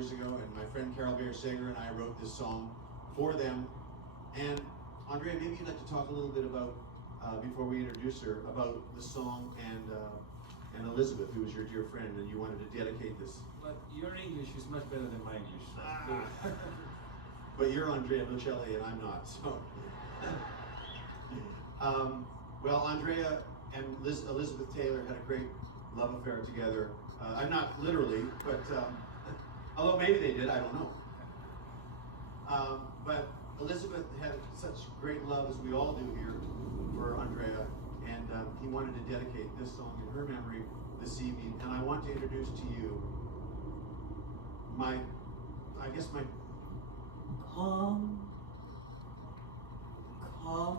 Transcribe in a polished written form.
years ago, and my friend Carol Beer-Sager and I wrote this song for them. And Andrea, maybe you'd like to talk a little bit about, before we introduce her, about the song and Elizabeth, who was your dear friend, and you wanted to dedicate this. But your English is much better than my English. So. But you're Andrea Bocelli and I'm not, so. Well, Andrea and Elizabeth Taylor had a great love affair together. I'm not literally, but although maybe they did, I don't know. But Elizabeth had such great love, as we all do here, for Andrea, and he wanted to dedicate this song in her memory this evening. And I want to introduce to you my Come, come.